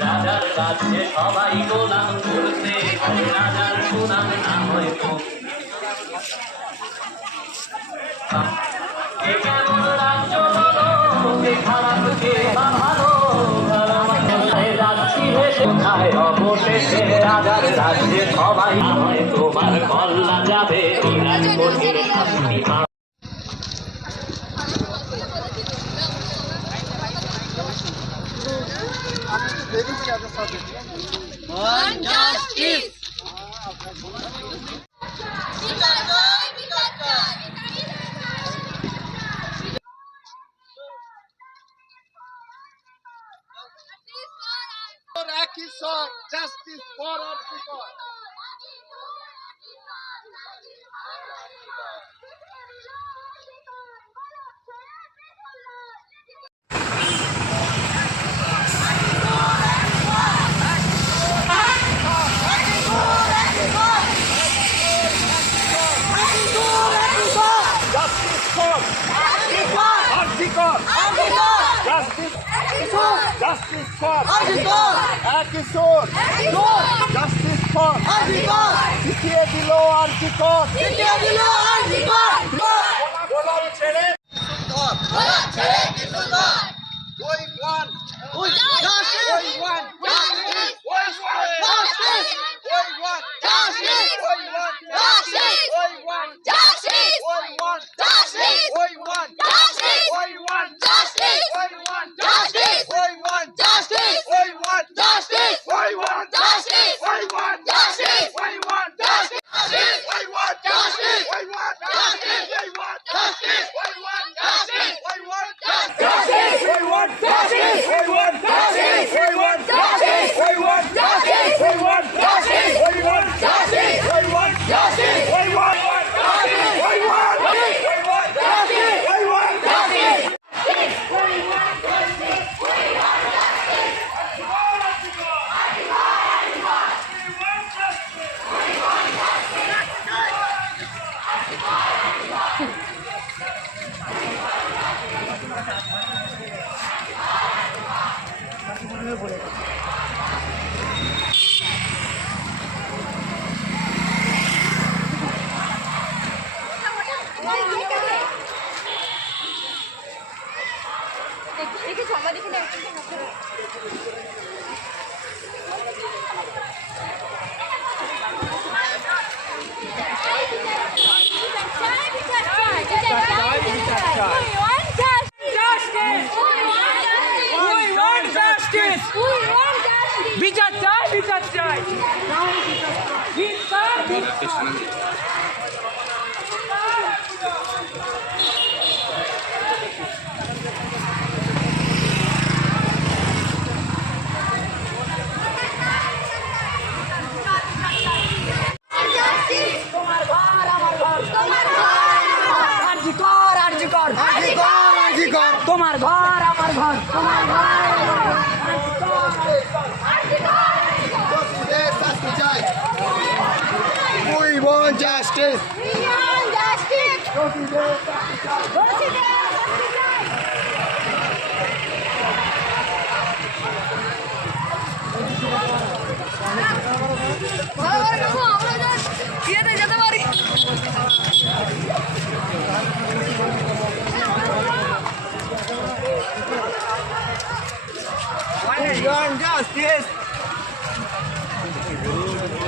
রাজার কাছে সবাই গোলাম করছে রাজার গোলাম না হয়তো 好来 কিশোর জাস্টিস ফর সিটিএ দিল আর কি কর সিটিএ দিল আর কি কর justice. We want justice. বিয়েতে justice.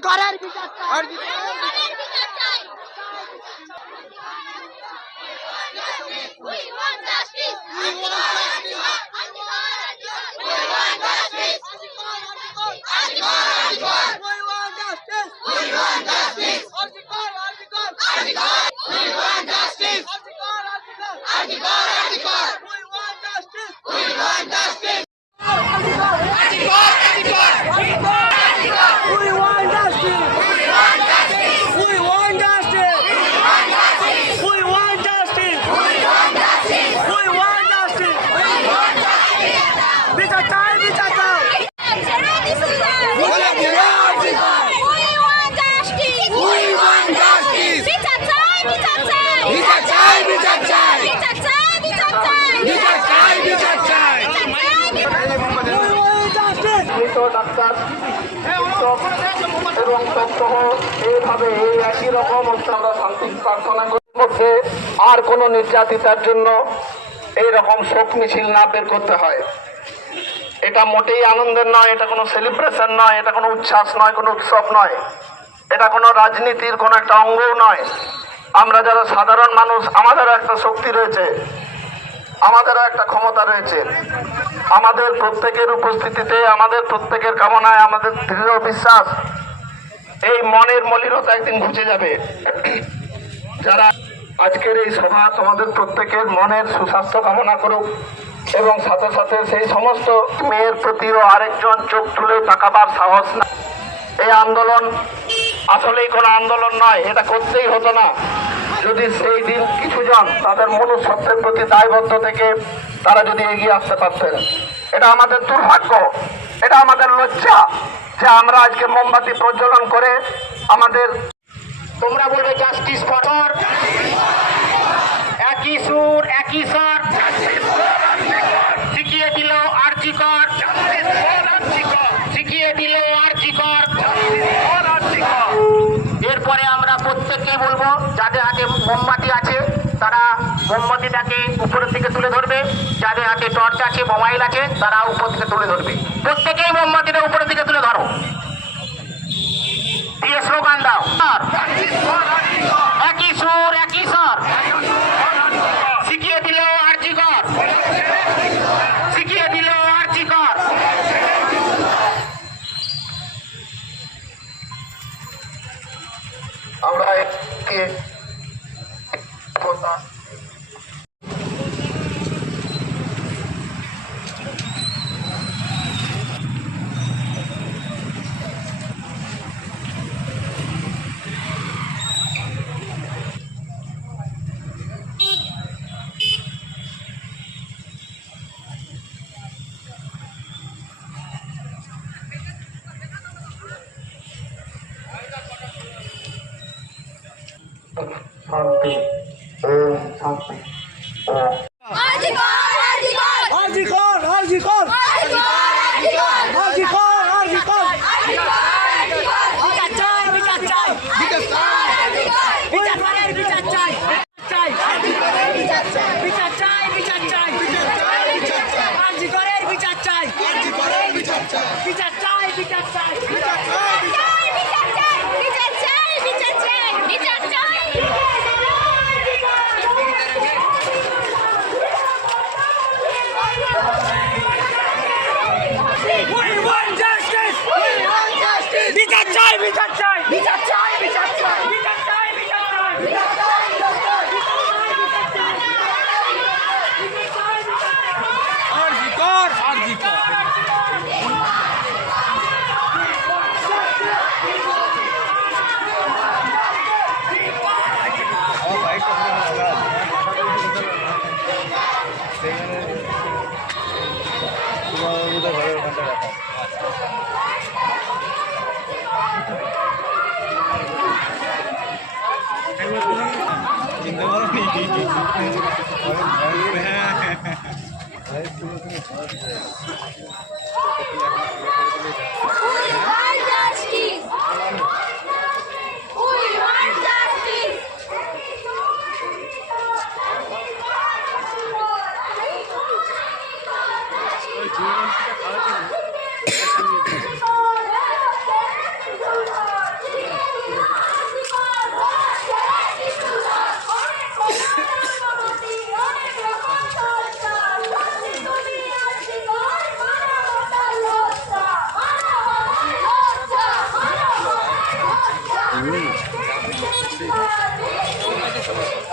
ঘরের বিচার Anticorp! সপ্তাহ এইভাবে এই একই রকম হচ্ছে আমরা শান্তি প্রার্থনা মধ্যে আর কোনো নির্যাতিতার জন্য এই রকম শোক মিছিল না বের করতে হয়। এটা মোটেই আনন্দের নয়, এটা কোনো সেলিব্রেশন নয়, এটা কোনো উচ্ছ্বাস নয়, কোনো উৎসব নয়। এটা কোনো রাজনীতির কোনো একটা অঙ্গও নয়। আমরা যারা সাধারণ মানুষ, আমাদেরও একটা শক্তি রয়েছে, আমাদেরও একটা ক্ষমতা রয়েছে। আমাদের প্রত্যেকের উপস্থিতিতে, আমাদের প্রত্যেকের কামনায়, আমাদের দৃঢ় বিশ্বাস এই মনের মলিনতা একদিন ঘুচে যাবে। যারা আজকের এই সভা তোমাদের প্রত্যেকের মনের সুস্বাস্থ্য কামনা করুক এবং সাথে সাথে সেই সমস্ত মেয়ের প্রতিও আরেকজন চোখ তুলে তাকাবার সাহস না এই আন্দোলন আসলেই কোনো আন্দোলন নয়, এটা করতেই হতো না। যদি সেই দিন কিছুজন তাদের মনুষ্যত্বের প্রতি দায়বদ্ধ থেকে তারা যদি এগিয়ে আসতে পারতেন, এটা আমাদের দুর্ভাগ্য, এটা আমাদের লজ্জা। যে আমরা আজকে মোমবাতি প্রজ্বলন করে আমাদের তোমরা বলবে জাস্টিস ফর একই সুর, একই স্বর। শিখিয়ে দিল আরজি কর। শিখিয়ে দিল আরজি কর। এরপরে আমরা প্রত্যেককে বলব, যাদের হাতে মোমবাতি আছে, তারা মোমবাতিটাকে উপরের দিকে তুলে ধরবে। যাদের হাতে টর্চ আছে, মোবাইল আছে, তারা উপর থেকে তুলে ধরবে। প্রত্যেকেই মোমবাতিটা উপরের দিকে তুলে ধরো। দিয়ে স্লোগান দাও। একই সুর একই স্বর। বিচার 哎呀！আসবে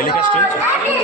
Ele quer skate?